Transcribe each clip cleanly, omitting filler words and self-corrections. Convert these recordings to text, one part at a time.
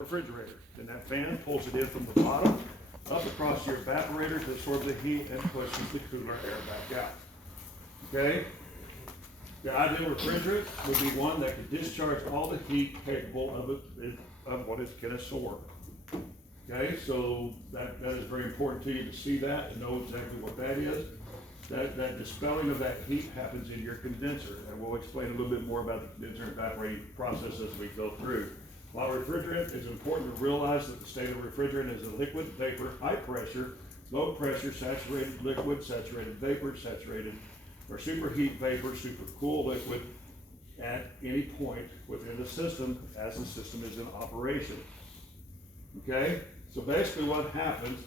refrigerator. Then that fan pulls it in from the bottom up across your evaporator to absorb the heat and pushes the cooler air back out. Okay? The ideal refrigerant would be one that can discharge all the heat capable of what it can absorb. Okay, so that is very important to you to see that and know exactly what that is. That dispelling of that heat happens in your condenser, and we'll explain a little bit more about the condenser and evaporating process as we go through. While refrigerant, it's important to realize that the state of refrigerant is a liquid, vapor, high pressure, low pressure, saturated liquid, saturated vapor, saturated or superheat vapor, supercool liquid at any point within the system as the system is in operation. Okay, so basically what happens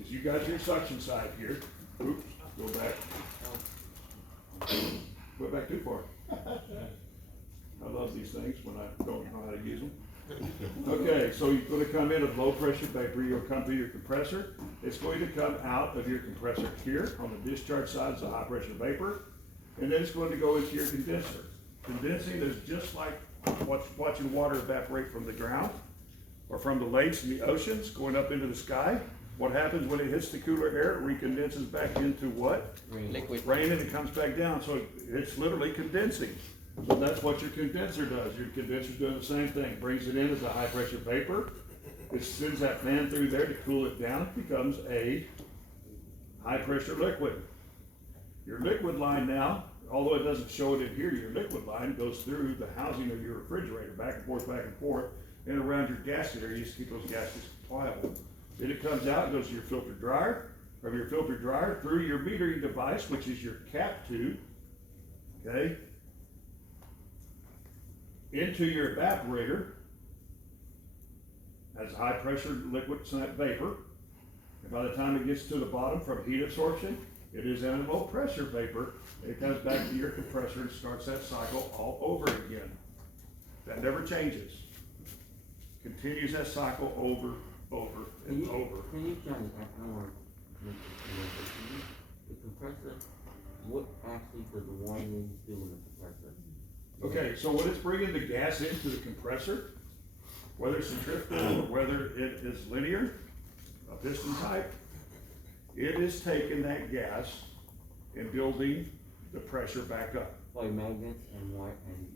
is you got your suction side here. Oops, go back. Go back too far. I love these things when I don't know how to use them. Okay, so you're going to come in with low pressure vapor. You'll come to your compressor. It's going to come out of your compressor here on the discharge side is the high pressure vapor, and then it's going to go into your condenser. Condensing is just like watching water evaporate from the ground or from the lakes and the oceans going up into the sky. What happens when it hits the cooler air? It recondenses back into what? Liquid. Rain, and it comes back down. So it's literally condensing. So that's what your condenser does. Your condenser's doing the same thing. Brings it in as a high pressure vapor. It sends that fan through there to cool it down. It becomes a high pressure liquid. Your liquid line now, although it doesn't show it in here, your liquid line goes through the housing of your refrigerator, back and forth, and around your gasket area to keep those gaskets pliable. Then it comes out, goes to your filter dryer, from your filter dryer through your metering device, which is your cap tube, okay, into your evaporator as high pressure liquid vapor. And by the time it gets to the bottom from heat absorption, it is in a low pressure vapor. It comes back to your compressor and starts that cycle all over again. That never changes. Continues that cycle over and over. Can you tell me, I want to make the compressor, what actually does the winding do in the compressor? Okay, so when it's bringing the gas into the compressor, whether it's centrifugal or whether it is linear, a piston type, it is taking that gas and building the pressure back up. Like magnets and what?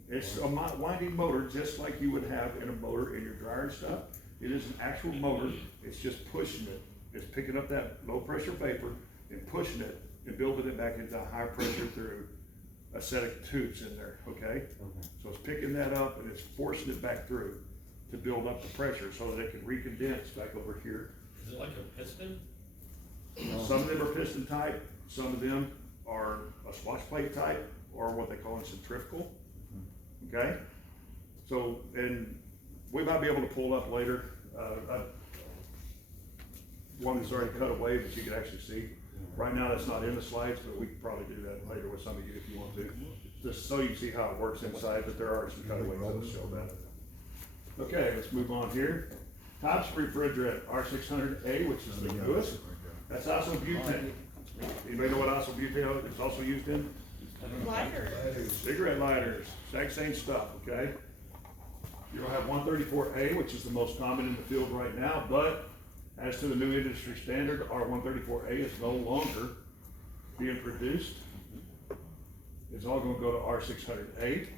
It's a winding motor, just like you would have in a motor in your dryer and stuff. It is an actual motor. It's just pushing it. It's picking up that low pressure vapor and pushing it and building it back into high pressure through a set of tubes in there, okay? So it's picking that up and it's forcing it back through to build up the pressure so that it can recondense back over here. Is it like a piston? Some of them are piston type, some of them are a swash plate type, or what they call a centrifugal, okay? So, and we might be able to pull up later, one that's already cut away that you can actually see. Right now that's not in the slides, but we could probably do that later with some of you if you want to. Just so you can see how it works inside, but there are some cutaways that will show that. Okay, let's move on here. Types of refrigerant, R600A, which is the newest. That's isobutane. Anybody know what isobutane is also used in? Lighters. Cigarette lighters, exact same stuff, okay? You're gonna have 134A, which is the most common in the field right now, but as to the new industry standard, R134A is no longer being produced. It's all gonna go to R600A.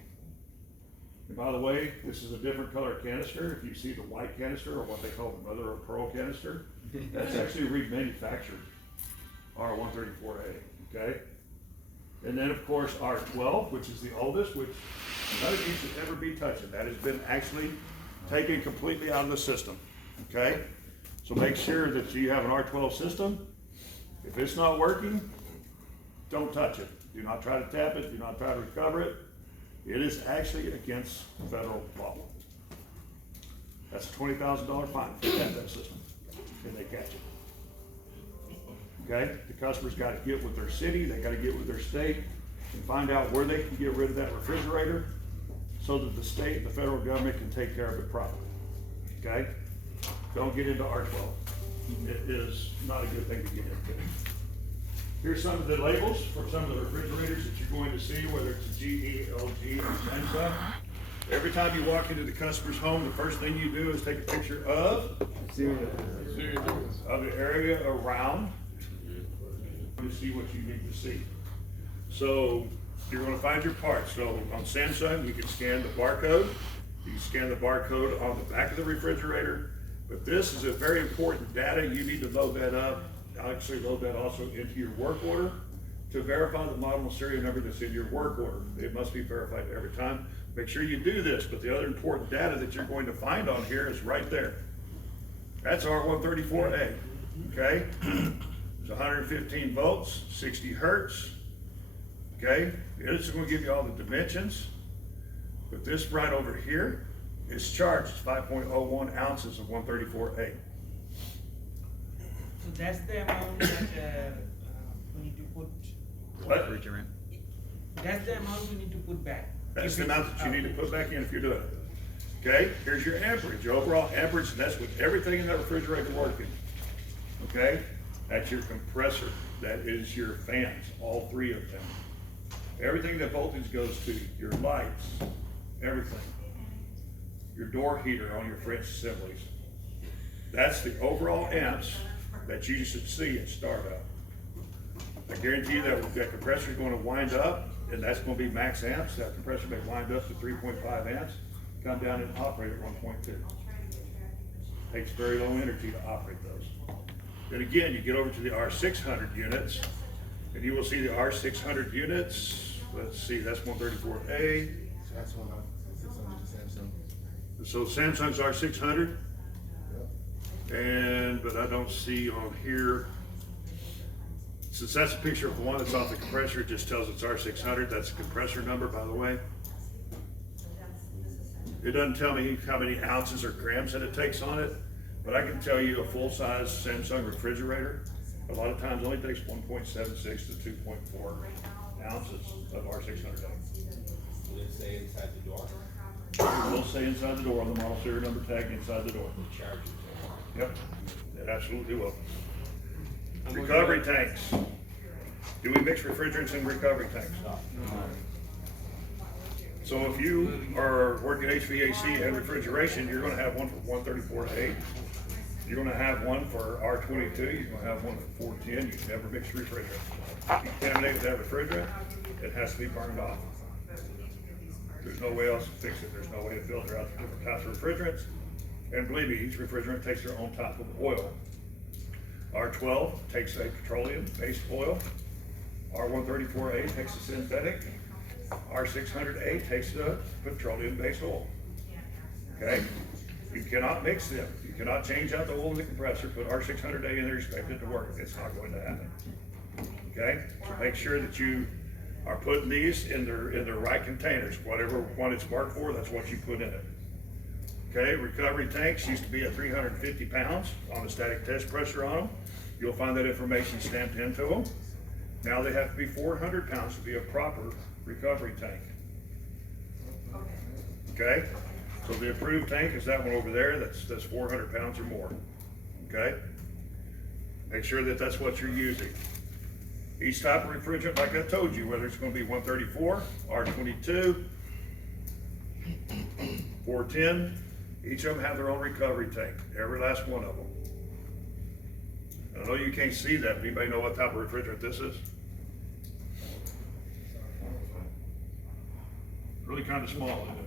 And by the way, this is a different color canister. If you see the white canister, or what they call the mother of pearl canister, that's actually remanufactured R134A, okay? And then of course R12, which is the oldest, which none of you should ever be touching. That has been actually taken completely out of the system, okay? So make sure that you have an R12 system. If it's not working, don't touch it. Do not try to tap it, do not try to recover it. It is actually against federal law. That's a $20,000 fine if you tap that system, and they catch it. Okay, the customer's got to get with their city, they got to get with their state and find out where they can get rid of that refrigerator so that the state, the federal government can take care of it properly. Okay, don't get into R12. It is not a good thing to get into. Here's some of the labels for some of the refrigerators that you're going to see, whether it's a GE, LG, or Samsung. Every time you walk into the customer's home, the first thing you do is take a picture of the area around to see what you need to see. So you're gonna find your parts. So on Samsung, you can scan the barcode. You can scan the barcode on the back of the refrigerator. But this is a very important data. You need to load that up. I'll actually load that also into your work order to verify the model and serial number that's in your work order. It must be verified every time. Make sure you do this, but the other important data that you're going to find on here is right there. That's R134A, okay? It's 115 volts, 60 hertz, okay? It's gonna give you all the dimensions, but this right over here is charged. It's 5.01 ounces of 134A. So that's the amount that we need to put. What? Refrigerant. That's the amount we need to put back. That's the amount that you need to put back in if you're doing it. Okay, here's your amperage, your overall amperage, and that's with everything in that refrigerator working. Okay, that's your compressor, that is your fans, all three of them. Everything that voltage goes to, your lights, everything. Your door heater on your French assemblies. That's the overall amps that you should see at startup. I guarantee you that that compressor is going to wind up, and that's going to be max amps. That compressor may wind up to 3.5 amps, come down and operate at 1.2. Takes very low energy to operate those. Then again, you get over to the R600 units, and you will see the R600 units. Let's see, that's 134A. So that's one of 600 Samsung. So Samsung's R600, and but I don't see on here. Since that's a picture of the one that's off the compressor, it just tells it's R600. That's the compressor number, by the way. It doesn't tell me how many ounces or grams that it takes on it, but I can tell you a full-size Samsung refrigerator a lot of times only takes 1.76 to 2.4 ounces of R600. Will it say inside the door? It will say inside the door on the model serial number tag inside the door. Charge it. Yep, it absolutely will. Recovery tanks. Do we mix refrigerants in recovery tanks? So if you are working HVAC and refrigeration, you're gonna have one for 134A. You're gonna have one for R22, you're gonna have one for 410. You never mix refrigerant. If you contaminate with that refrigerant, it has to be burned off. There's no way else to fix it. There's no way to filter out the different types of refrigerants. And believe me, each refrigerant takes their own type of oil. R12 takes a petroleum-based oil. R134A takes a synthetic. R600A takes a petroleum-based oil. Okay? You cannot mix them. You cannot change out the oil in the compressor, put R600A in there, expect it to work. It's not going to happen. Okay? So make sure that you are putting these in their right containers. Whatever one it's marked for, that's what you put in it. Okay, recovery tanks used to be at 350 pounds on a static test pressure on them. You'll find that information stamped into them. Now they have to be 400 pounds to be a proper recovery tank. Okay, so the approved tank is that one over there. That's 400 pounds or more. Okay, make sure that that's what you're using. Each type of refrigerant, like I told you, whether it's going to be 134, R22, 410, each of them have their own recovery tank, every last one of them. I know you can't see that, but anybody know what type of refrigerant this is? Really kind of small, isn't it?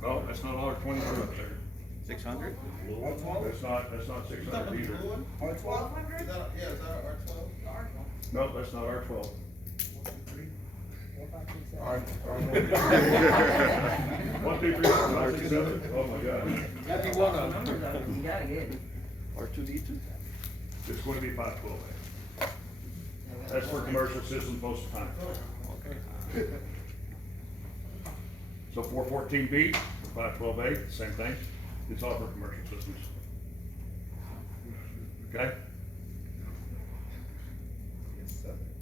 No, that's not R22 up there. 600? That's not 600 either. R12? Is that R12? No, that's not R12. R12. 1, 2, 3, 4, 5, 6, 7. Oh my God. That'd be one of them. You gotta get it. R2D2? It's going to be 512A. That's for commercial systems most of the time. So 414B, 512A, same thing. It's all for commercial systems. Okay?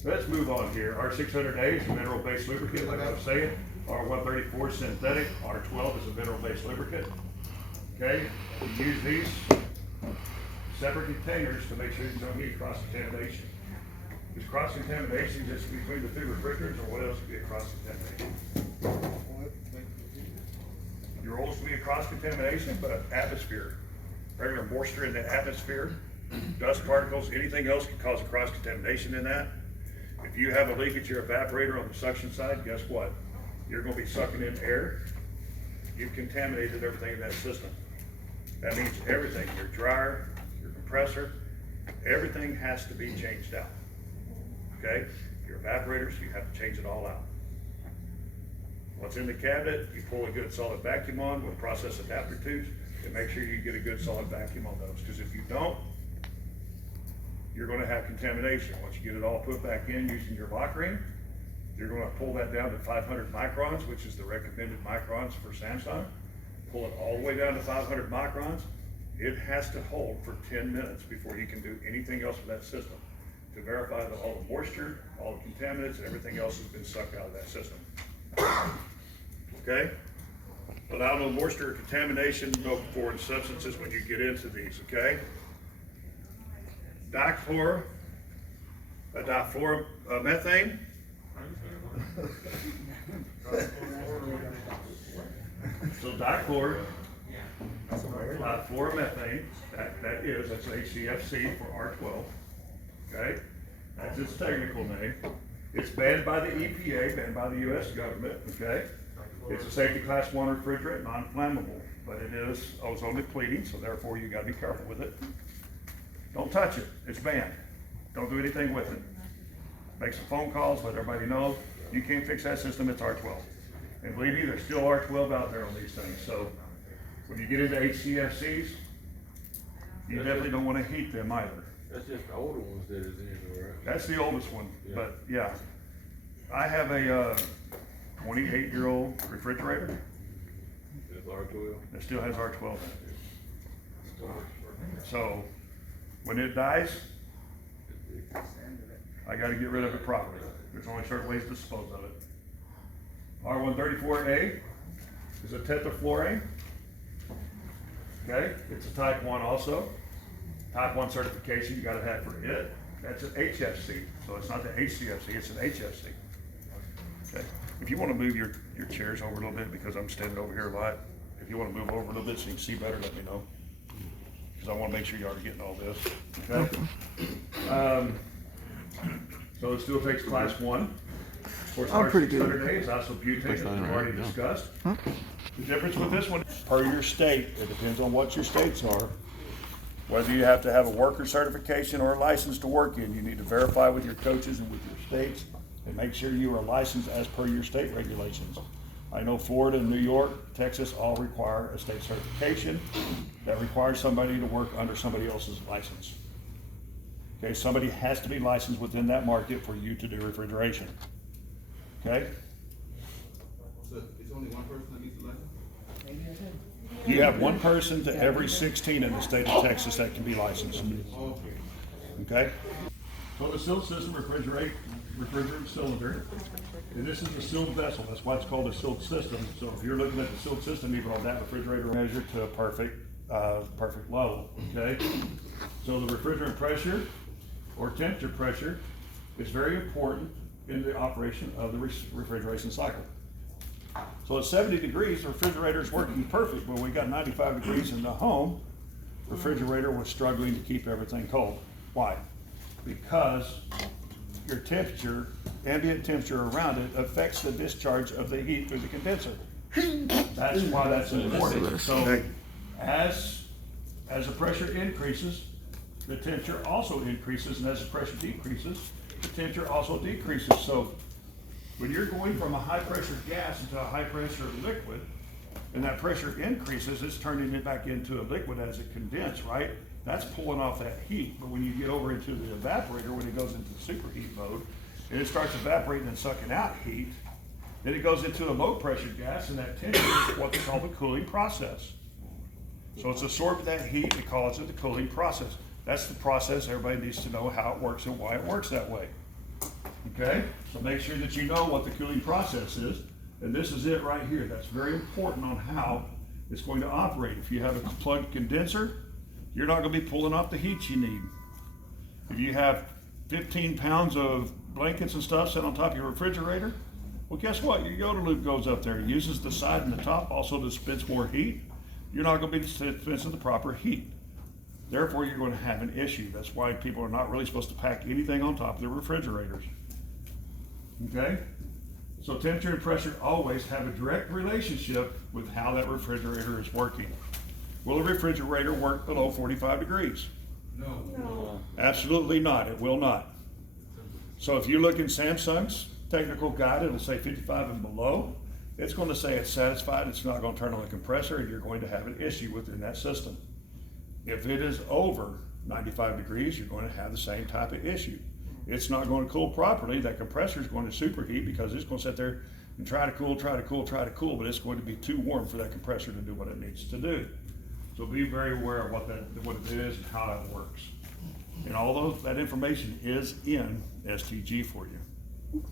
Let's move on here. R600A is a mineral-based lubricant, like I was saying. R134 synthetic. R12 is a mineral-based lubricant. Okay? You use these separate containers to make sure you don't get cross-contamination. Is cross-contamination just between the two refrigerants, or what else could be a cross-contamination? Your oils will be a cross-contamination, but atmosphere, regular moisture in the atmosphere, dust particles, anything else can cause a cross-contamination in that. If you have a leak at your evaporator on the suction side, guess what? You're gonna be sucking in air. You've contaminated everything in that system. That means everything, your dryer, your compressor, everything has to be changed out. Okay? Your evaporators, you have to change it all out. What's in the cabinet, you pull a good solid vacuum on with process adapter tubes and make sure you get a good solid vacuum on those. Because if you don't, you're gonna have contamination. Once you get it all put back in using your lock ring, you're gonna pull that down to 500 microns, which is the recommended microns for Samsung. Pull it all the way down to 500 microns. It has to hold for 10 minutes before you can do anything else with that system to verify that all the moisture, all the contaminants, and everything else has been sucked out of that system. Okay? Allow no moisture or contamination, no foreign substances when you get into these, okay? Difluoromethane. So difluoromethane, that's HCFC for R12, okay? That's its technical name. It's banned by the EPA, banned by the US government, okay? It's a safety class 1 refrigerant, non-flammable, but it is ozone depleting, so therefore you gotta be careful with it. Don't touch it, it's banned. Don't do anything with it. Make some phone calls, let everybody know. You can't fix that system, it's R12. And believe me, there's still R12 out there on these things, so when you get into HCFCs, you definitely don't wanna heat them either. That's just the older ones that is in there, right? That's the oldest one, Yeah. but yeah. I have a 28-year-old refrigerator That's R12. that still has R12 in it. So when it dies, I gotta get rid of it properly. There's only certain ways to dispose of it. R134A is a tetrafluorane. Okay, it's a type 1 also. Type 1 certification you gotta have for it. That's an HFC, so it's not the HCFC, it's an HFC. Okay, if you wanna move your chairs over a little bit, because I'm standing over here a lot, if you wanna move over a little bit so you can see better, let me know. Cause I wanna make sure you are getting all this, okay? So it still takes class 1. Of course, I'm pretty good. R600A is also butane, as we've already discussed. The difference with this one, per your state, it depends on what your states are. Whether you have to have a worker certification or a license to work in, you need to verify with your coaches and with your states and make sure you are licensed as per your state regulations. I know Florida and New York, Texas all require a state certification that requires somebody to work under somebody else's license. Okay, somebody has to be licensed within that market for you to do refrigeration. Okay? So it's only one person that needs a license? You have one person to every 16 in the state of Texas that can be licensed. Okay? So the sealed system refrigerant cylinder, and this is a sealed vessel. That's why it's called a sealed system. So if you're looking at the sealed system, even on that refrigerator, measure to a perfect level. Okay? So the refrigerant pressure or temperature pressure is very important in the operation of the refrigeration cycle. So at 70 degrees, the refrigerator is working perfect. When we got 95 degrees in the home, refrigerator was struggling to keep everything cold. Why? Because your temperature, ambient temperature around it, affects the discharge of the heat through the condenser. That's why that's important. So as the pressure increases, the temperature also increases, and as the pressure decreases, the temperature also decreases. So when you're going from a high pressure gas into a high pressure liquid, and that pressure increases, it's turning it back into a liquid as it condenses, right? That's pulling off that heat. But when you get over into the evaporator, when it goes into the superheat mode, and it starts evaporating and sucking out heat, then it goes into a low pressure gas, and that temperature is what's called the cooling process. So it's absorbing that heat, and calls it the cooling process. That's the process. Everybody needs to know how it works and why it works that way. Okay, so make sure that you know what the cooling process is, and this is it right here. That's very important on how it's going to operate. If you have a plugged condenser, you're not going to be pulling off the heat you need. If you have 15 pounds of blankets and stuff set on top of your refrigerator, Well, guess what? Your Yoda loop goes up there, it uses the side and the top also to dispense more heat. You're not gonna be dispensing the proper heat. Therefore, you're gonna have an issue. That's why people are not really supposed to pack anything on top of their refrigerators. Okay? So temperature and pressure always have a direct relationship with how that refrigerator is working. Will a refrigerator work below 45 degrees? No. Absolutely not, it will not. So if you look in Samsung's technical guide, it'll say 55 and below. It's gonna say it's satisfied, it's not gonna turn on the compressor, and you're going to have an issue within that system. If it is over 95 degrees, you're going to have the same type of issue. It's not going to cool properly, that compressor is going to superheat because it's going to sit there and try to cool, but it's going to be too warm for that compressor to do what it needs to do. So be very aware of what it is and how that works. And all that information is in STG for you.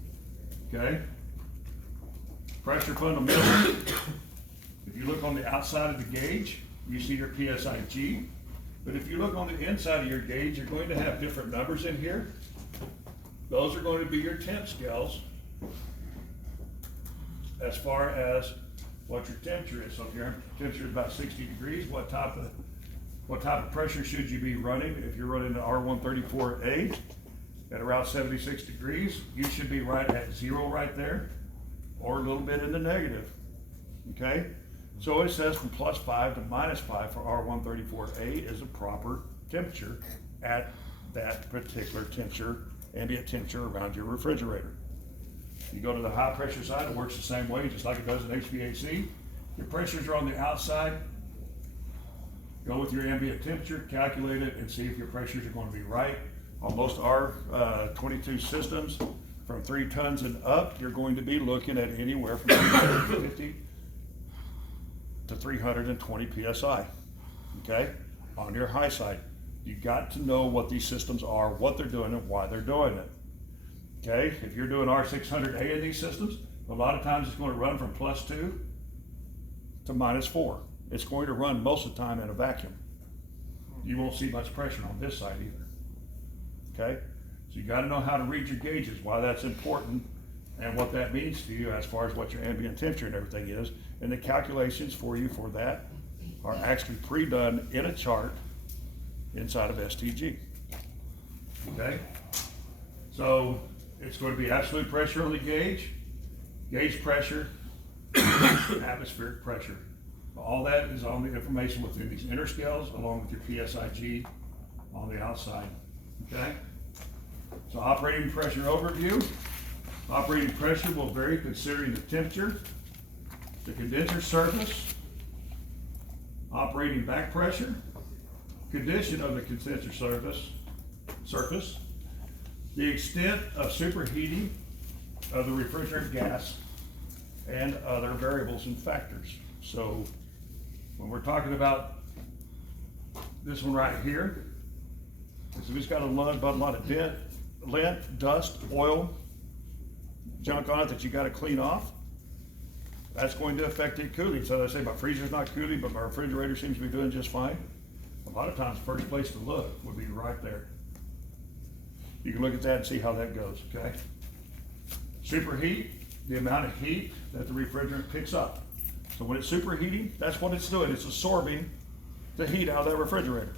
Okay? Pressure fundamentals. If you look on the outside of the gauge, you see your PSIG. But if you look on the inside of your gauge, you're going to have different numbers in here. Those are going to be your temp scales as far as what your temperature is. So if your temperature is about 60 degrees, what type of pressure should you be running? If you're running the R134A at around 76 degrees, you should be right at 0 right there, or a little bit in the negative, okay? So it says from +5 to -5 for R134A is a proper temperature at that particular temperature, ambient temperature around your refrigerator. You go to the high pressure side, it works the same way, just like it does in HVAC. Your pressures are on the outside. Go with your ambient temperature, calculate it, and see if your pressures are going to be right. On most R22 systems, from 3 tons and up, you're going to be looking at anywhere from 350 to 320 PSI, okay? On your high side, you got to know what these systems are, what they're doing, and why they're doing it, okay? If you're doing R600A in these systems, a lot of times it's going to run from +2 to -4. It's going to run most of the time in a vacuum. You won't see much pressure on this side either, okay? So you got to know how to read your gauges, why that's important, and what that means to you as far as what your ambient temperature and everything is. And the calculations for you for that are actually pre-done in a chart inside of STG. Okay? So it's going to be absolute pressure on the gauge pressure, atmospheric pressure. All that is on the information within these inner scales along with your PSIG on the outside. Okay? So operating pressure overview. Operating pressure will vary considering the temperature, the condenser surface, operating back pressure, condition of the condenser surface, the extent of superheating of the refrigerant gas, and other variables and factors. So when we're talking about this one right here, so it's got a lot of lint, dust, oil, junk on it that you got to clean off. That's going to affect the cooling. So they say my freezer's not cooling, but my refrigerator seems to be doing just fine. A lot of times, first place to look would be right there. You can look at that and see how that goes, okay? Superheat, the amount of heat that the refrigerant picks up. So when it's superheating, that's what it's doing. It's absorbing the heat out of that refrigerator.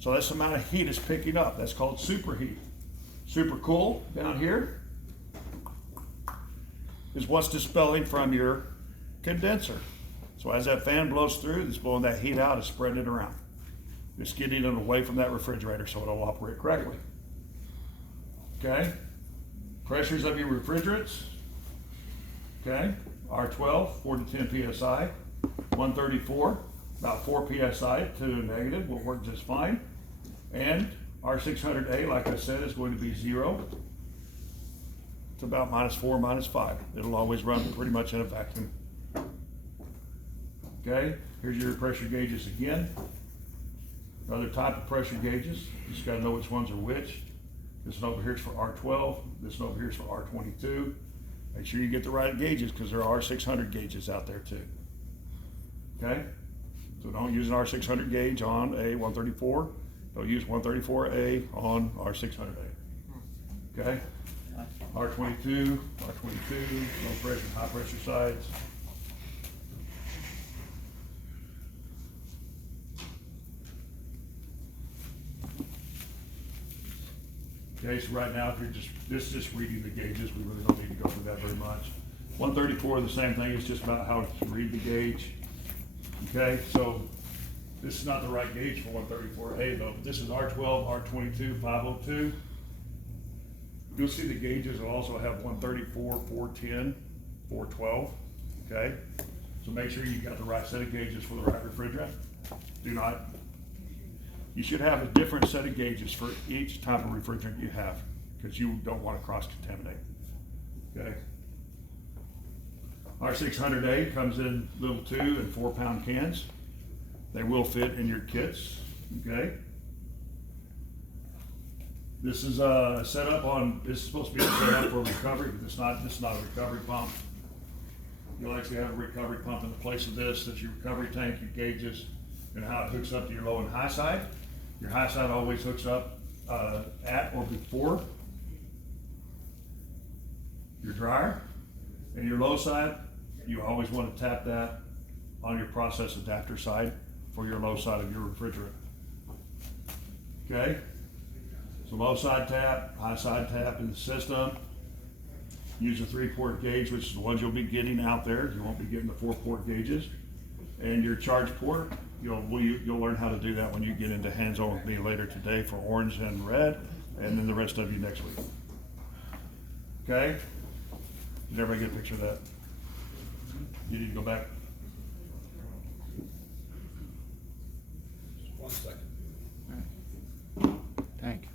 So that's the amount of heat it's picking up. That's called superheat. Super cool down here is what's dispelling from your condenser. So as that fan blows through, it's blowing that heat out and spreading it around. It's getting it away from that refrigerator so it'll operate correctly. Okay? Pressures of your refrigerants. Okay? R12, 4 to 10 PSI. 134, about 4 PSI to negative, will work just fine. And R600A, like I said, is going to be 0 to about -4, -5. It'll always run pretty much in a vacuum. Okay, here's your pressure gauges again. Another type of pressure gauges, you just gotta know which ones are which. This one over here is for R12, this one over here is for R22. Make sure you get the right gauges because there are R600 gauges out there too. Okay, so don't use an R600 gauge on a 134. Don't use 134A on R600A. Okay? R22, low pressure, high pressure sides. Okay, so right now, if you're this is just reading the gauges, we really don't need to go through that very much. 134, the same thing, it's just about how to read the gauge. Okay, so this is not the right gauge for 134A though, but this is R12, R22, 502. You'll see the gauges will also have 134, 410, 412, okay? So make sure you've got the right set of gauges for the right refrigerant. You should have a different set of gauges for each type of refrigerant you have, because you don't want to cross-contaminate, okay? R600A comes in little 2 and 4 pound cans. They will fit in your kits, okay? This is set up on, this is supposed to be set up for recovery, but this is not a recovery pump. You'll actually have a recovery pump in the place of this. That's your recovery tank, your gauges, and how it hooks up to your low and high side. Your high side always hooks up at or before your dryer, and your low side, you always want to tap that on your process adapter side for your low side of your refrigerant. Okay? So low side tap, high side tap in the system. Use a 3-port gauge, which is the ones you'll be getting out there. You won't be getting the 4-port gauges. And your charge port, you'll learn how to do that when you get into hands-on with me later today for orange and red, and then the rest of you next week. Okay? Did everybody get a picture of that? You need to go back. Just 1 second. Thank you.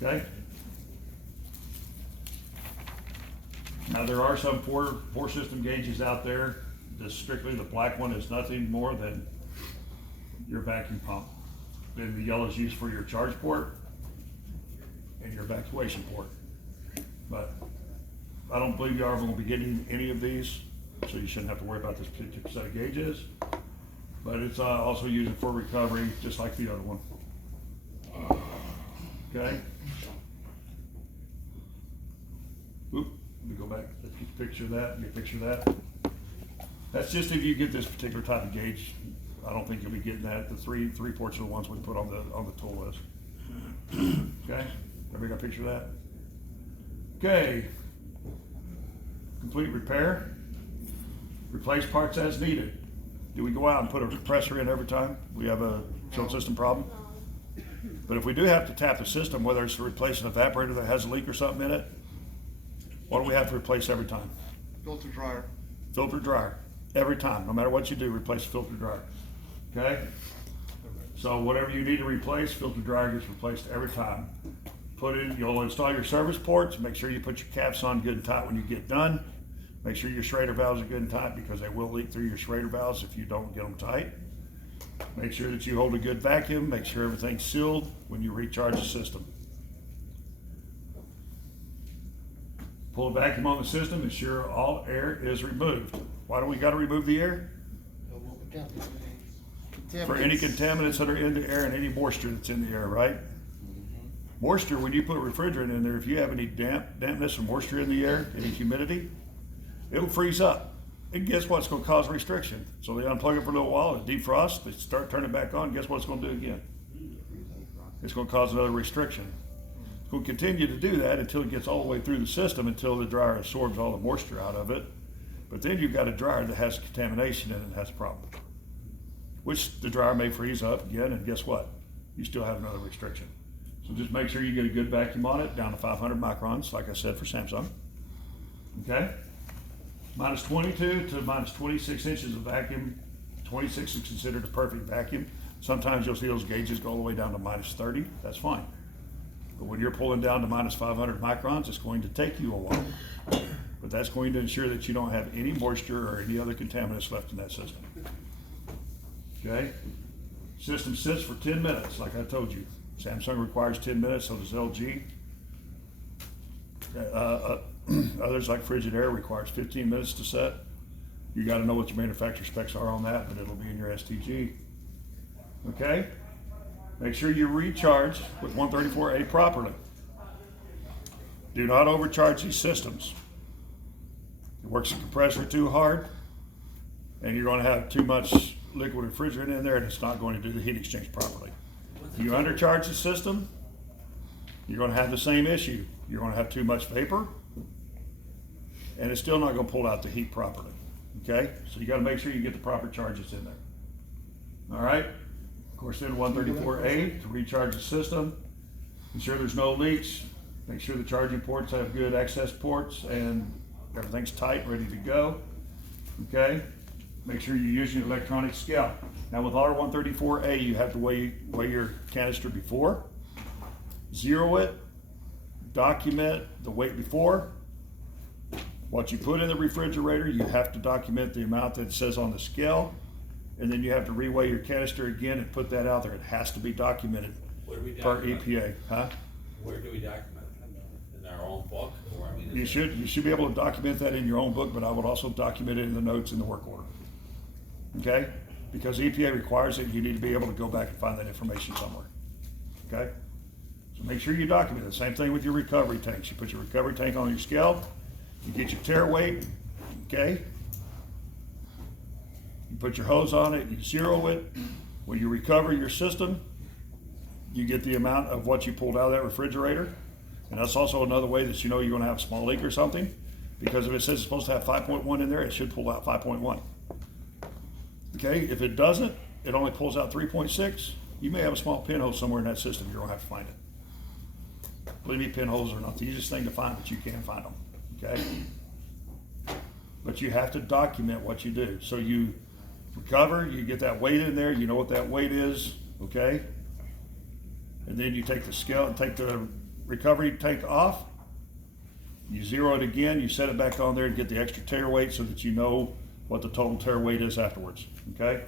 Okay? Now there are some four system gauges out there. Strictly the black one is nothing more than your vacuum pump. Then the yellow is used for your charge port and your evacuation port. But I don't believe you are going to be getting any of these, so you shouldn't have to worry about this particular set of gauges. But it's also used for recovery, just like the other one. Okay? Oop, let me go back. Let's get a picture of that. Get a picture of that. That's just if you get this particular type of gauge. I don't think you'll be getting that. The three ports are the ones we put on the tool list. Okay? Everybody got a picture of that? Okay. Complete repair. Replace parts as needed. Do we go out and put a compressor in every time we have a field system problem? But if we do have to tap the system, whether it's to replace an evaporator that has a leak or something in it, what do we have to replace every time? Filter dryer. Filter dryer. Every time, no matter what you do, replace the filter dryer. Okay? So whatever you need to replace, filter dryer gets replaced every time. You'll install your service ports. Make sure you put your caps on good and tight when you get done. Make sure your Schrader valves are good and tight, because they will leak through your Schrader valves if you don't get them tight. Make sure that you hold a good vacuum. Make sure everything's sealed when you recharge the system. Pull a vacuum on the system, ensure all air is removed. Why do we got to remove the air? For any contaminants that are in the air and any moisture that's in the air, right? Moisture, when you put refrigerant in there, if you have any dampness or moisture in the air, any humidity, it'll freeze up. And guess what's going to cause restriction? So they unplug it for a little while, it defrosts, they start turning it back on, guess what it's going to do again? It's going to cause another restriction. It's going to continue to do that until it gets all the way through the system, until the dryer absorbs all the moisture out of it. But then you've got a dryer that has contamination in it and has a problem. Which the dryer may freeze up again, and guess what? You still have another restriction. So just make sure you get a good vacuum on it, down to 500 microns, like I said for Samsung. Okay? Minus 22 to minus 26 inches of vacuum. 26 is considered a perfect vacuum. Sometimes you'll see those gauges go all the way down to minus 30. That's fine. But when you're pulling down to minus 500 microns, it's going to take you a while. But that's going to ensure that you don't have any moisture or any other contaminants left in that system. Okay? System sits for 10 minutes, like I told you. Samsung requires 10 minutes, so does LG. Others like Frigidaire requires 15 minutes to set. You gotta know what your manufacturer specs are on that, but it'll be in your STG. Okay? Make sure you recharge with 134A properly. Do not overcharge these systems. It works the compressor too hard, and you're gonna have too much liquid refrigerant in there, and it's not going to do the heat exchange properly. If you undercharge the system, you're gonna have the same issue. You're gonna have too much vapor, and it's still not gonna pull out the heat properly. Okay? So you gotta make sure you get the proper charges in there. All right? Of course, then 134A to recharge the system. Ensure there's no leaks. Make sure the charging ports have good access ports and everything's tight, ready to go. Okay? Make sure you're using an electronic scale. Now with R134A, you have to weigh your canister before, zero it, document the weight before. What you put in the refrigerator, you have to document the amount that it says on the scale, and then you have to reweigh your canister again and put that out there. It has to be documented Where do we per document? EPA, huh? Where do we document it? In our own book, or I mean? You should be able to document that in your own book, but I would also document it in the notes in the work order. Okay? Because EPA requires it, you need to be able to go back and find that information somewhere. Okay? So make sure you document it. Same thing with your recovery tanks. You put your recovery tank on your scale, you get your tare weight, okay? You put your hose on it, you zero it. When you recover your system, you get the amount of what you pulled out of that refrigerator. And that's also another way that you know you're gonna have a small leak or something, because if it says it's supposed to have 5.1 in there, it should pull out 5.1. Okay, if it doesn't, it only pulls out 3.6, you may have a small pinhole somewhere in that system, you're gonna have to find it. Believe me, pinholes are not the easiest thing to find, but you can find them, okay? But you have to document what you do. So you recover, you get that weight in there, you know what that weight is, okay? And then you take the scale and take the recovery tank off, you zero it again, you set it back on there and get the extra tare weight so that you know what the total tare weight is afterwards, okay?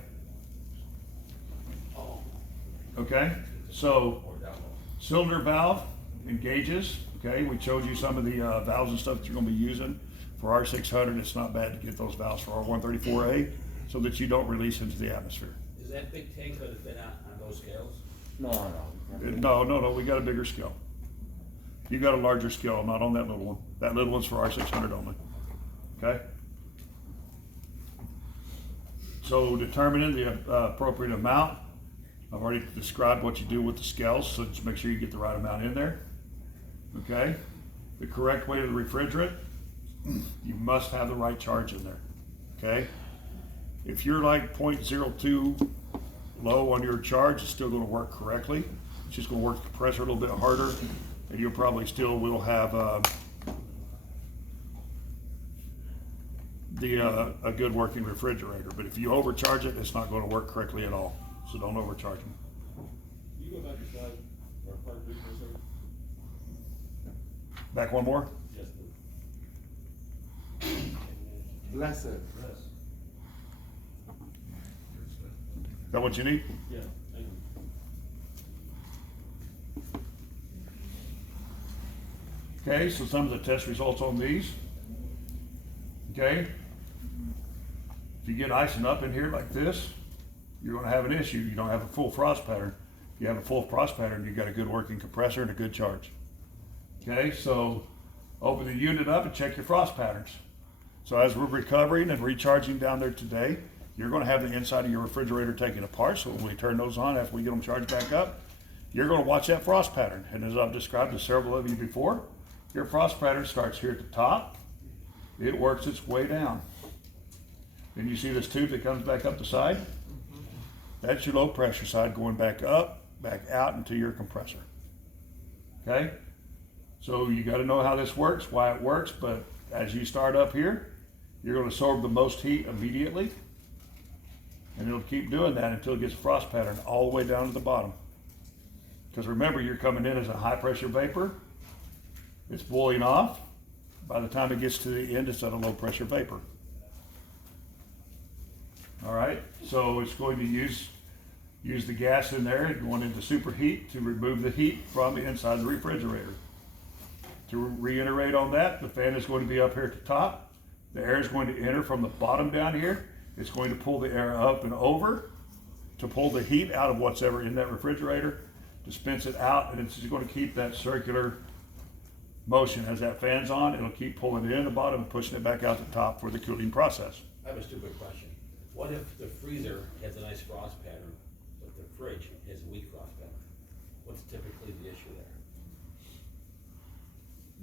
Okay, so cylinder valve engages, okay? We showed you some of the valves and stuff that you're gonna be using. For R600, it's not bad to get those valves for R134A so that you don't release into the atmosphere. Is that big tank gonna fit on those scales? No. No, we got a bigger scale. You got a larger scale, not on that little one. That little one's for R600 only, okay? So determining the appropriate amount, I've already described what you do with the scales, so just make sure you get the right amount in there, okay? The correct weight of the refrigerant, you must have the right charge in there, okay? If you're like 0.02 low on your charge, it's still gonna work correctly. It's just gonna work the compressor a little bit harder, and you'll probably still will have a good working refrigerator. But if you overcharge it, it's not gonna work correctly at all. So don't overcharge them. You go back a slide, or part two, for a second? Back one more? Yes, please. Blessed. Is that what you need? Yeah, thank you. Okay, so some of the test results on these. Okay? If you get icing up in here like this, you're gonna have an issue. You don't have a full frost pattern. If you have a full frost pattern, you've got a good working compressor and a good charge. Okay, so open the unit up and check your frost patterns. So as we're recovering and recharging down there today, you're gonna have the inside of your refrigerator taken apart. So when we turn those on, after we get them charged back up, you're gonna watch that frost pattern. And as I've described to several of you before, your frost pattern starts here at the top. It works its way down. Then you see this tube that comes back up the side? That's your low pressure side going back up, back out into your compressor. Okay? So you gotta know how this works, why it works, but as you start up here, you're gonna absorb the most heat immediately. And it'll keep doing that until it gets a frost pattern all the way down to the bottom. Because remember, you're coming in as a high pressure vapor. It's boiling off. By the time it gets to the end, it's at a low pressure vapor. All right, so it's going to use the gas in there and going into superheat to remove the heat from inside the refrigerator. To reiterate on that, the fan is going to be up here at the top. The air is going to enter from the bottom down here. It's going to pull the air up and over to pull the heat out of what's ever in that refrigerator, dispense it out, and it's just going to keep that circular motion. As that fan's on, it'll keep pulling it in the bottom and pushing it back out the top for the cooling process. I have a stupid question. What if the freezer has a nice frost pattern, but the fridge has a weak frost pattern? What's typically the issue there?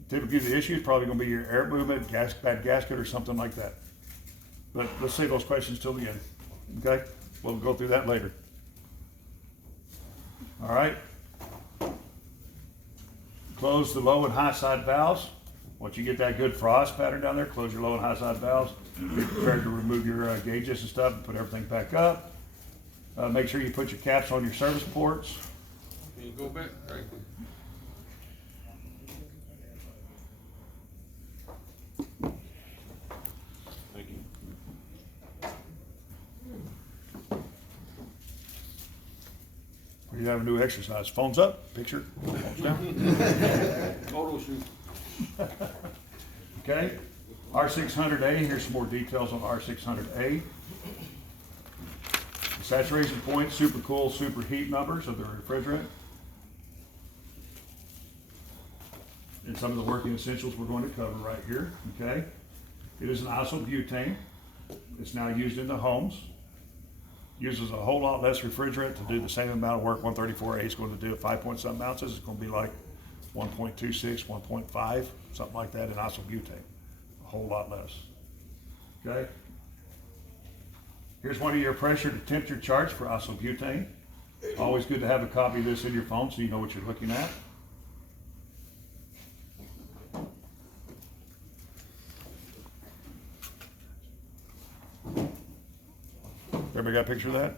Typically, the issue is probably going to be your air movement, bad gasket, or something like that. But let's save those questions till the end, okay? We'll go through that later. All right. Close the low and high side valves. Once you get that good frost pattern down there, close your low and high side valves. Be prepared to remove your gauges and stuff and put everything back up. Make sure you put your caps on your service ports. Can you go back? Right. Thank you. You have a new exercise. Phones up, picture, phones down. Photo shoot. Okay, R600A, here's some more details on R600A. The saturation point, super cool, super heat numbers of the refrigerant. And some of the working essentials we're going to cover right here, okay? It is an isobutane. It's now used in the homes. Uses a whole lot less refrigerant to do the same amount of work 134A is going to do at 5-point-something ounces. It's going to be like 1.26, 1.5, something like that in isobutane. A whole lot less. Okay? Here's one of your pressure to temperature charts for isobutane. Always good to have a copy of this in your phone so you know what you're looking at. Everybody got a picture of that?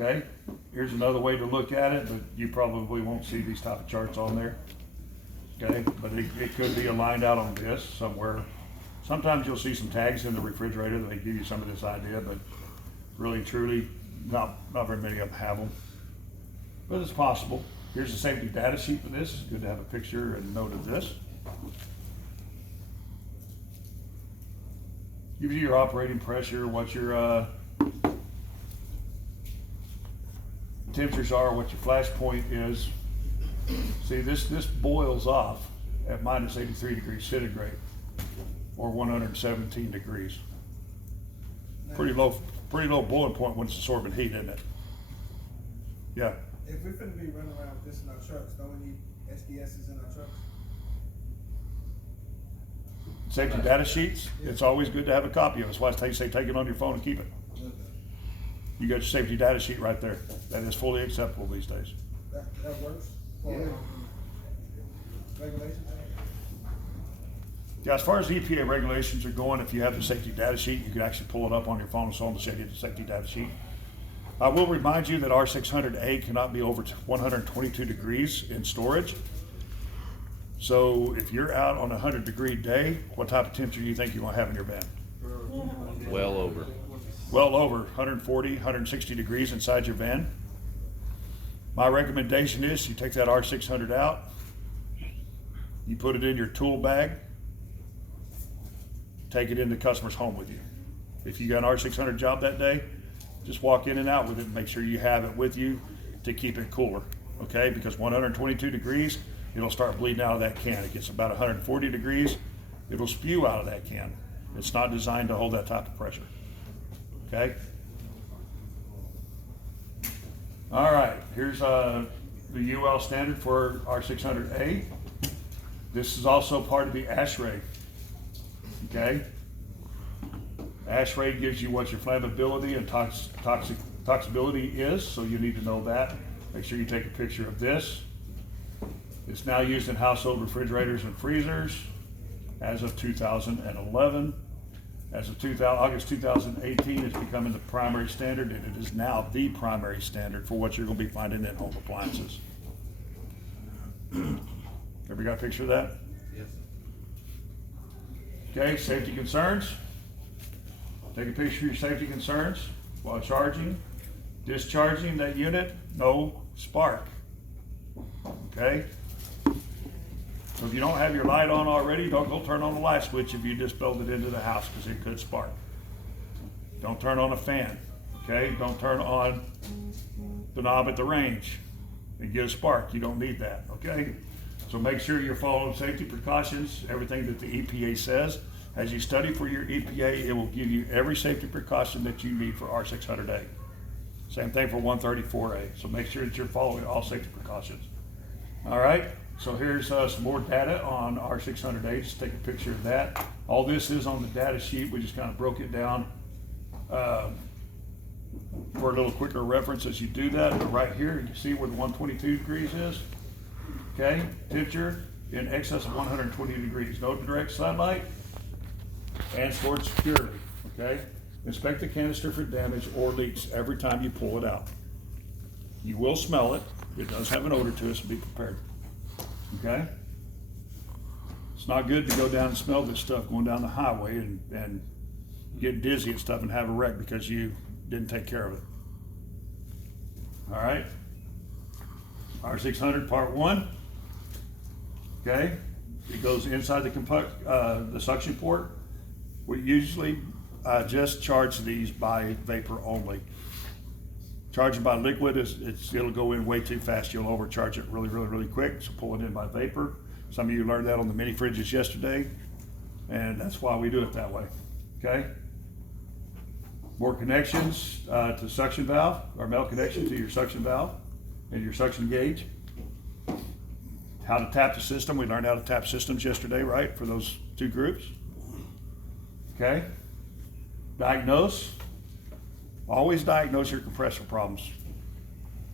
Okay, here's another way to look at it, but you probably won't see these type of charts on there. Okay, but it could be aligned out on this somewhere. Sometimes you'll see some tags in the refrigerator that they give you some of this idea, but really truly, not very many of them have them. But it's possible. Here's the safety data sheet for this. It's good to have a picture and note of this. Gives you your operating pressure, what your temperatures are, what your flash point is. See, this boils off at minus 83 degrees centigrade or 117 degrees. Pretty low boiling point when it's absorbing heat, isn't it? Yeah. If we're gonna be running around with this in our trucks, don't we need SDSs in our trucks? Safety data sheets, it's always good to have a copy of it. That's why I say take it on your phone and keep it. You got your safety data sheet right there. That is fully acceptable these days. That works for regulations? Yeah, as far as the EPA regulations are going, if you have the safety data sheet, you can actually pull it up on your phone and so on to show you the safety data sheet. I will remind you that R600A cannot be over 122 degrees in storage. So if you're out on a 100-degree day, what type of temperature do you think you're gonna have in your van? Well over. Well over 140, 160 degrees inside your van. My recommendation is you take that R600 out, you put it in your tool bag, take it into the customer's home with you. If you got an R600 job that day, just walk in and out with it and make sure you have it with you to keep it cooler, okay? Because 122 degrees, it'll start bleeding out of that can. It gets about 140 degrees, it'll spew out of that can. It's not designed to hold that type of pressure, okay? All right, here's the UL standard for R600A. This is also part of the ASHRAE, okay? ASHRAE gives you what your flammability and toxicability is, so you need to know that. Make sure you take a picture of this. It's now used in household refrigerators and freezers as of 2011. As of August 2018, it's becoming the primary standard, and it is now the primary standard for what you're going to be finding in home appliances. Everybody got a picture of that? Yes. Okay, safety concerns. Take a picture of your safety concerns while charging. Discharging that unit, no spark. Okay? So if you don't have your light on already, don't go turn on the light switch if you just built it into the house, because it could spark. Don't turn on a fan, okay? Don't turn on the knob at the range and get a spark. You don't need that, okay? So make sure you're following safety precautions, everything that the EPA says. As you study for your EPA, it will give you every safety precaution that you need for R600A. Same thing for 134A. So make sure that you're following all safety precautions. All right, so here's some more data on R600A. Just take a picture of that. All this is on the data sheet. We just kind of broke it down for a little quicker reference as you do that. But right here, you see where the 122 degrees is. Okay, temperature in excess of 120 degrees. No direct sunlight and stored securely. Okay, inspect the canister for damage or leaks every time you pull it out. You will smell it. It does have an odor to it, so be prepared. Okay? It's not good to go down and smell this stuff going down the highway and get dizzy and stuff and have a wreck because you didn't take care of it. All right? R600 Part 1. Okay? It goes inside the suction port. We usually just charge these by vapor only. Charging by liquid it'll go in way too fast. You'll overcharge it really quick. So pull it in by vapor. Some of you learned that on the mini fridges yesterday, and that's why we do it that way. Okay. More connections to suction valve, or male connection to your suction valve and your suction gauge. How to tap the system. We learned how to tap systems yesterday, right? For those two groups. Okay. Diagnose. Always diagnose your compressor problems,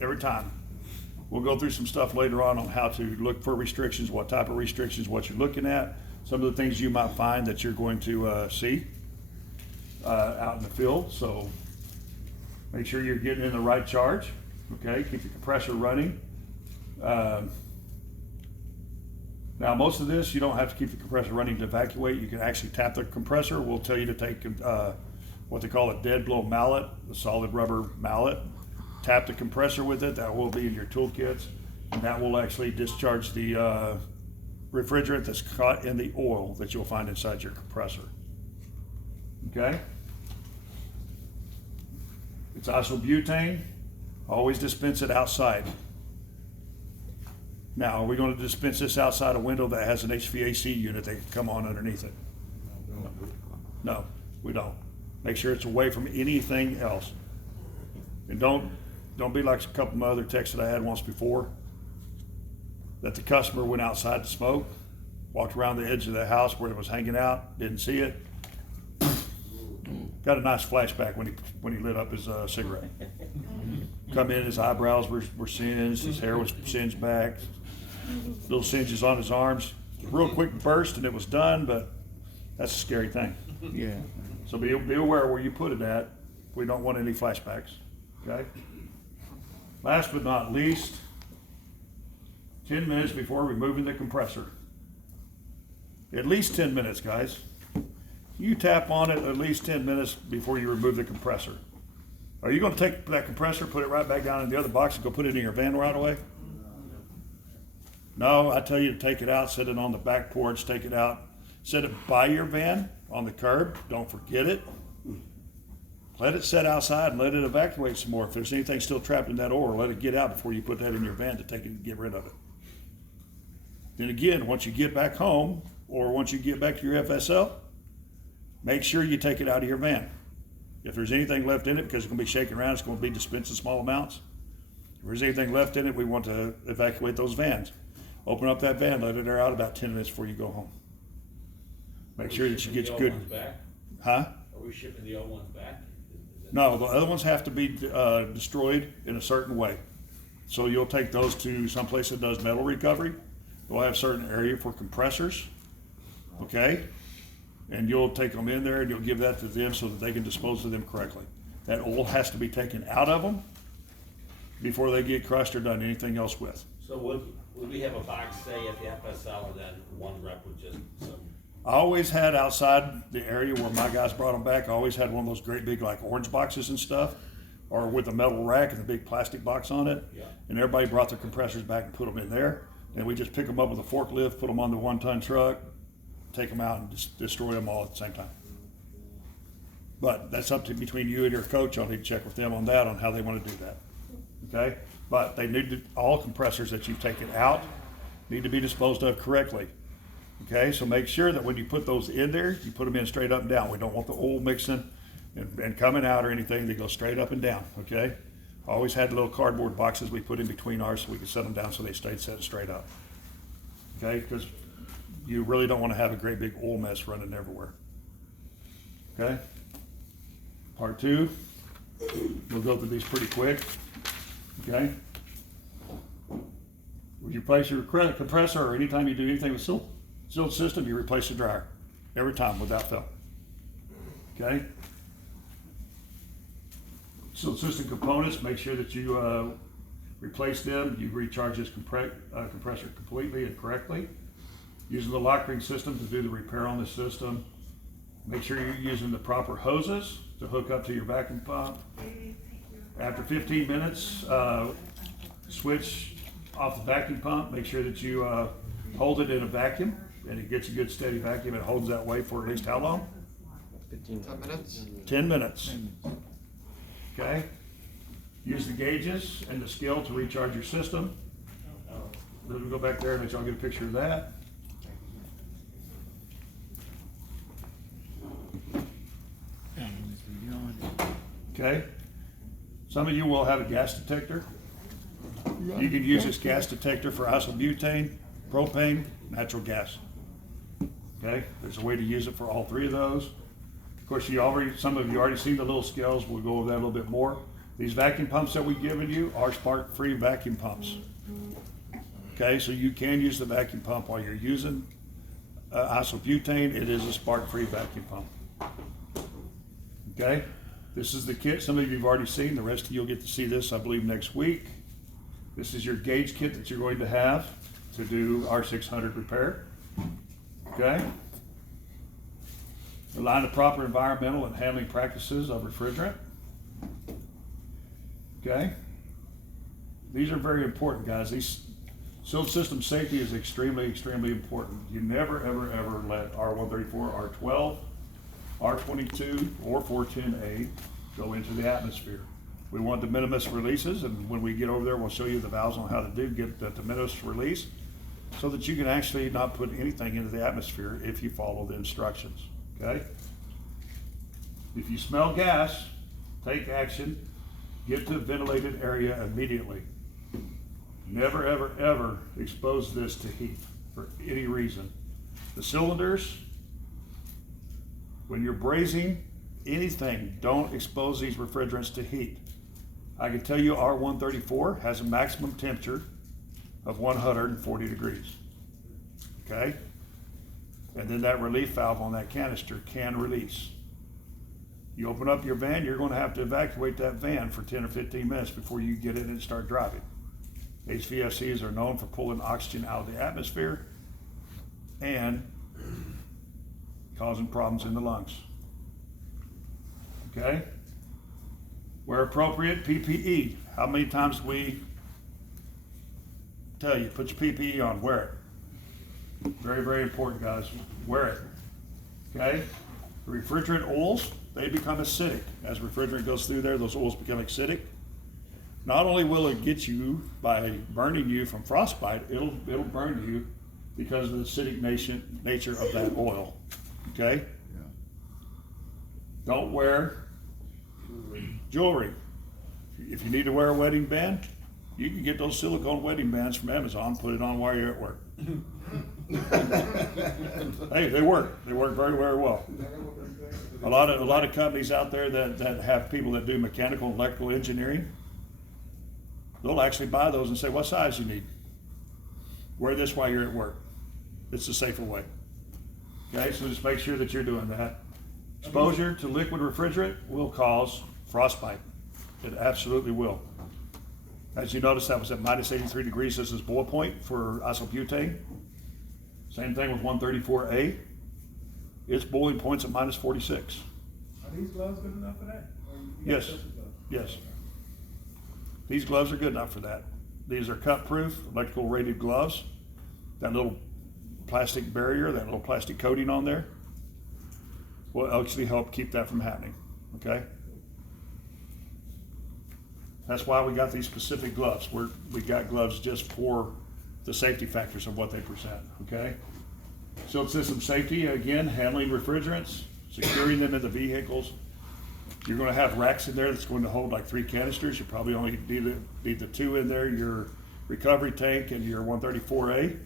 every time. We'll go through some stuff later on how to look for restrictions, what type of restrictions, what you're looking at, some of the things you might find that you're going to see out in the field. So make sure you're getting in the right charge, okay? Keep the compressor running. Now most of this, you don't have to keep the compressor running to evacuate. You can actually tap the compressor. We'll tell you to take what they call a dead blow mallet, a solid rubber mallet. Tap the compressor with it. That will be in your toolkits, and that will actually discharge the refrigerant that's caught in the oil that you'll find inside your compressor. Okay? It's isobutane. Always dispense it outside. Now, are we going to dispense this outside a window that has an HVAC unit that can come on underneath it? No, we don't. Make sure it's away from anything else. And don't be like a couple of other texts that I had once before, that the customer went outside to smoke, walked around the edge of the house where it was hanging out, didn't see it. Got a nice flashback when he lit up his cigarette. Come in, his eyebrows were singed, his hair was singed back, little singes on his arms. Real quick burst and it was done, but that's a scary thing. Yeah. So be aware where you put it at. We don't want any flashbacks, okay? Last but not least, 10 minutes before removing the compressor. At least 10 minutes, guys. You tap on it at least 10 minutes before you remove the compressor. Are you going to take that compressor, put it right back down in the other box and go put it in your van right away? No, I tell you to take it out, set it on the back porch, take it out, set it by your van on the curb. Don't forget it. Let it set outside and let it evacuate some more. If there's anything still trapped in that oil, let it get out before you put that in your van to take it and get rid of it. Then again, once you get back home or once you get back to your FSL, make sure you take it out of your van. If there's anything left in it, because it's going to be shaking around, it's going to be dispensed in small amounts. If there's anything left in it, we want to evacuate those vans. Open up that van, let it air out about 10 minutes before you go home. Make sure that you get good. Huh? Are we shipping the old ones back? No, the other ones have to be destroyed in a certain way. So you'll take those to someplace that does metal recovery. They'll have a certain area for compressors, okay? And you'll take them in there and you'll give that to them so that they can dispose of them correctly. That oil has to be taken out of them before they get crushed or done anything else with. So would we have a box, say, at the FSL, and then one rep with just some? I always had outside the area where my guys brought them back, I always had one of those great big like orange boxes and stuff, or with a metal rack and a big plastic box on it. Yeah. And everybody brought their compressors back and put them in there. and we just pick them up with a forklift, put them on the 1-ton truck, take them out and just destroy them all at the same time. But that's up to between you and your coach. I'll need to check with them on that, on how they want to do that. Okay? But they need to, all compressors that you've taken out need to be disposed of correctly. Okay? So make sure that when you put those in there, you put them in straight up and down. We don't want the oil mixing and coming out or anything. They go straight up and down. Okay? Always had little cardboard boxes we put in between ours so we could set them down so they stayed set straight up. Okay? Because you really don't want to have a great big oil mess running everywhere. Okay? Part 2, we'll go through these pretty quick. Okay? When you replace your compressor, or anytime you do anything with sealed system, you replace the dryer every time without fail. Okay? Sealed system components, make sure that you replace them. You recharge this compressor completely and correctly. Using the lock ring system to do the repair on the system. Make sure you're using the proper hoses to hook up to your vacuum pump. After 15 minutes, switch off the vacuum pump. Make sure that you hold it in a vacuum and it gets a good steady vacuum. It holds that way for at least how long? 10 minutes? 10 minutes. Okay? Use the gauges and the scale to recharge your system. We'll go back there and let y'all get a picture of that. Okay? Some of you will have a gas detector. You can use this gas detector for isobutane, propane, natural gas. Okay? There's a way to use it for all 3 of those. Of course, some of you already seen the little scales. We'll go over that a little bit more. These vacuum pumps that we've given you are spark-free vacuum pumps. Okay, so you can use the vacuum pump while you're using isobutane. It is a spark-free vacuum pump. Okay? This is the kit. Some of you have already seen. The rest of you will get to see this, I believe, next week. This is your gauge kit that you're going to have to do R600 repair. Okay? Align the proper environmental and handling practices of refrigerant. Okay? These are very important, guys. These sealed system safety is extremely, extremely important. You never, ever, ever let R134, R12, R22, or 410A go into the atmosphere. We want de minimis releases, and when we get over there, we'll show you the valves on how to get the de minimis release so that you can actually not put anything into the atmosphere if you follow the instructions, okay? If you smell gas, take action, get to a ventilated area immediately. Never, ever, ever expose this to heat for any reason. The cylinders, when you're brazing anything, don't expose these refrigerants to heat. I can tell you R134 has a maximum temperature of 140 degrees. Okay? And then that relief valve on that canister can release. You open up your van, you're going to have to evacuate that van for 10 or 15 minutes before you get in and start driving. HVACs are known for pulling oxygen out of the atmosphere and causing problems in the lungs. Okay? Where appropriate, PPE. How many times we tell you, put your PPE on, wear it. Very, very important, guys. Wear it. Okay? The refrigerant oils, they become acidic. As refrigerant goes through there, those oils become acidic. Not only will it get you by burning you from frostbite, it'll burn you because of the acidic nature of that oil. Okay? Yeah. Don't wear jewelry. If you need to wear a wedding band, you can get those silicone wedding bands from Amazon, put it on while you're at work. Hey, they work. They work very, very well. A lot of companies out there that have people that do mechanical and electrical engineering, they'll actually buy those and say, what size you need? Wear this while you're at work. It's the safer way. Okay, so just make sure that you're doing that. Exposure to liquid refrigerant will cause frostbite. It absolutely will. As you notice, that was at minus 83 degrees. This is boil point for isobutane. Same thing with 134A. Its boiling point's at minus 46. Are these gloves good enough for that? Yes. Yes. These gloves are good enough for that. These are cut proof, electrical rated gloves. that little plastic barrier, that little plastic coating on there, will actually help keep that from happening, okay? That's why we got these specific gloves. We got gloves just for the safety factors of what they present, okay? Sealed system safety, again, handling refrigerants, securing them in the vehicles. You're gonna have racks in there that's going to hold like 3 canisters. You probably only need the 2 in there, your recovery tank and your 134A,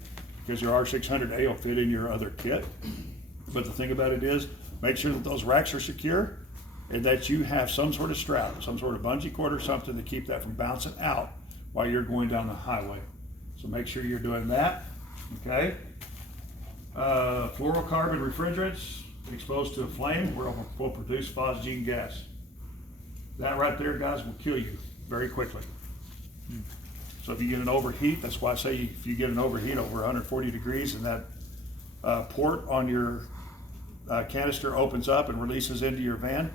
because your R600A will fit in your other kit. But the thing about it is, make sure that those racks are secure and that you have some sort of strap, some sort of bungee cord or something to keep that from bouncing out while you're going down the highway. So make sure you're doing that, okay? Fluorocarbon refrigerants exposed to a flame will produce phosgene gas. That right there, guys, will kill you very quickly. So if you get an overheat, that's why I say if you get an overheat over 140 degrees and that port on your canister opens up and releases into your van,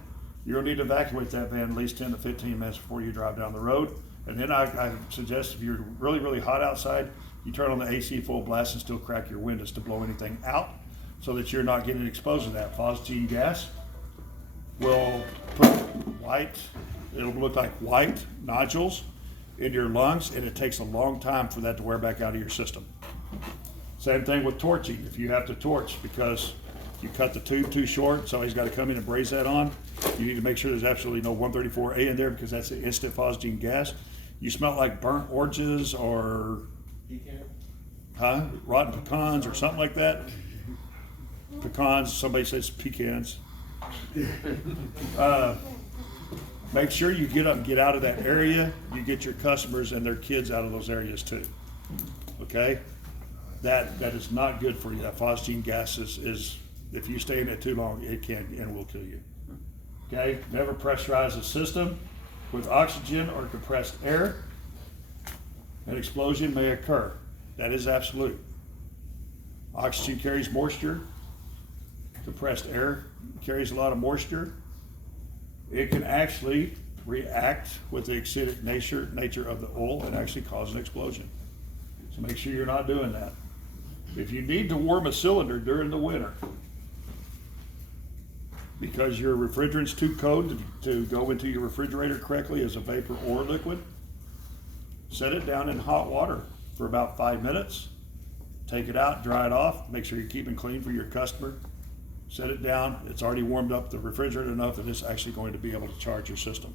you'll need to evacuate that van at least 10 to 15 minutes before you drive down the road. And then I suggest if you're really, really hot outside, you turn on the AC full blast and still crack your windows to blow anything out so that you're not getting exposed to that. Phosgene gas will put it'll look like white nodules in your lungs, and it takes a long time for that to wear back out of your system. Same thing with torching. If you have to torch because you cut the tube too short, somebody's got to come in and braze that on. You need to make sure there's absolutely no 134A in there because that's an instant phosgene gas. You smell like burnt oranges or rotten pecans or something like that. Pecans, somebody says pecans. Make sure you get up and get out of that area. You get your customers and their kids out of those areas too. Okay? That is not good for you. That phosgene gas is if you stay in it too long, it can and will kill you. Okay? Never pressurize a system with oxygen or compressed air. An explosion may occur. That is absolute. Oxygen carries moisture. Compressed air carries a lot of moisture. It can actually react with the acidic nature of the oil and actually cause an explosion. So make sure you're not doing that. If you need to warm a cylinder during the winter because your refrigerant's too cold to go into your refrigerator correctly as a vapor or liquid, set it down in hot water for about 5 minutes. Take it out, dry it off, make sure you're keeping clean for your customer. Set it down, it's already warmed up the refrigerator enough that it's actually going to be able to charge your system.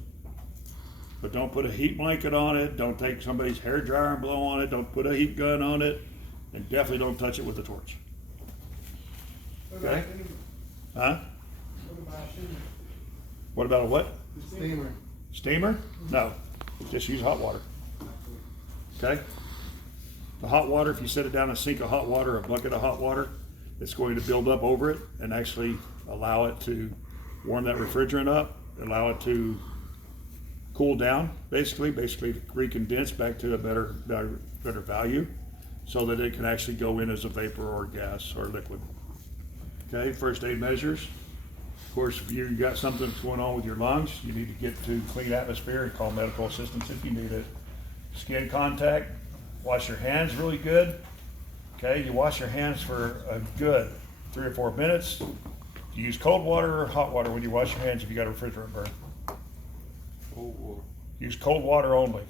But don't put a heat blanket on it, don't take somebody's hair dryer and blow on it, don't put a heat gun on it, and definitely don't touch it with a torch. Okay? Huh? What about a what? Steamer. Steamer? No, just use hot water. Okay? The hot water, if you set it down in a sink of hot water, a bucket of hot water, it's going to build up over it and actually allow it to warm that refrigerant up, allow it to cool down, basically recondense back to a better value so that it can actually go in as a vapor or gas or liquid. Okay, first aid measures. Of course, if you got something that's going on with your lungs, you need to get to clean atmosphere and call medical assistance if you need it. Skin contact, wash your hands really good. Okay, you wash your hands for a good 3 or 4 minutes. You use cold water or hot water when you wash your hands if you got a refrigerant burn. Cold water. Use cold water only,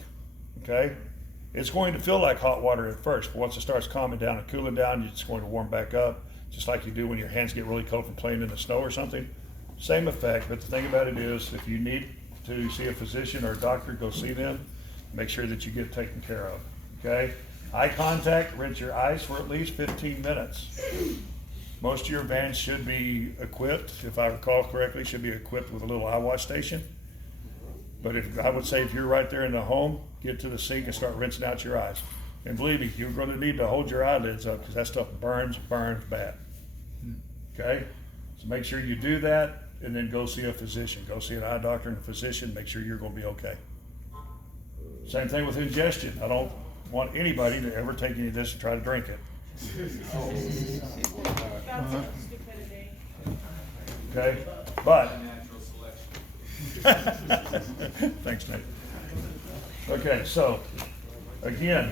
okay? It's going to feel like hot water at first, but once it starts calming down and cooling down, it's going to warm back up, just like you do when your hands get really cold from playing in the snow or something. Same effect, but the thing about it is, if you need to see a physician or a doctor, go see them. Make sure that you get taken care of, okay? Eye contact, rinse your eyes for at least 15 minutes. Most of your vans should be equipped, if I recall correctly, should be equipped with a little eye wash station. But I would say if you're right there in the home, get to the sink and start rinsing out your eyes. And believe me, you're going to need to hold your eyelids up because that stuff burns bad. Okay? So make sure you do that and then go see a physician. Go see an eye doctor and a physician. Make sure you're going to be okay. Same thing with ingestion. I don't want anybody to ever take any of this and try to drink it. Okay? But thanks, Nate. Okay, so again,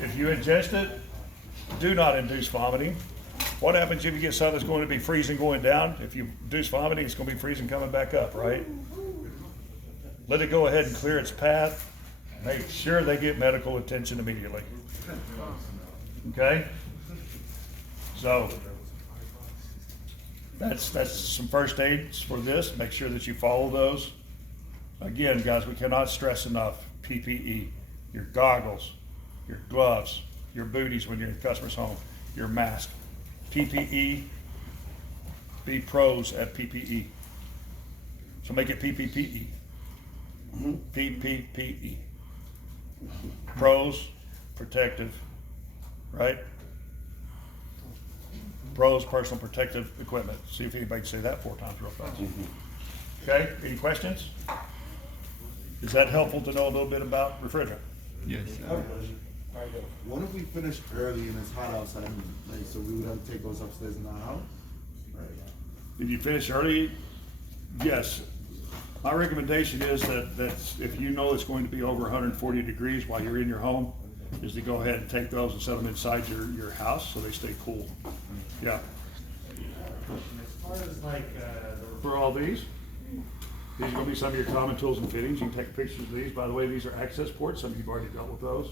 if you ingest it, do not induce vomiting. What happens if you get something that's going to be freezing going down? If you induce vomiting, it's going to be freezing coming back up, right? Let it go ahead and clear its path. Make sure they get medical attention immediately. Okay? So, that's some first aids for this. Make sure that you follow those. Again, guys, we cannot stress enough PPE. Your goggles, your gloves, your booties when you're in the customer's home, your mask. PPE, be pros at PPE. So make it PPPE. PPPE. Pros, protective, right? Pros, personal protective equipment. See if anybody can say that 4 times real fast. Okay, any questions? Is that helpful to know a little bit about refrigerant? Yes. What if we finished early and it's hot outside, and, like, so we would have to take those upstairs in the house? Did you finish early? Yes. My recommendation is that if you know it's going to be over 140 degrees while you're in your home, is to go ahead and take those and set them inside your house so they stay cool. Yeah. As far as like, For all these are gonna be some of your common tools and fittings. You can take pictures of these. By the way, these are access ports. Some of you've already dealt with those.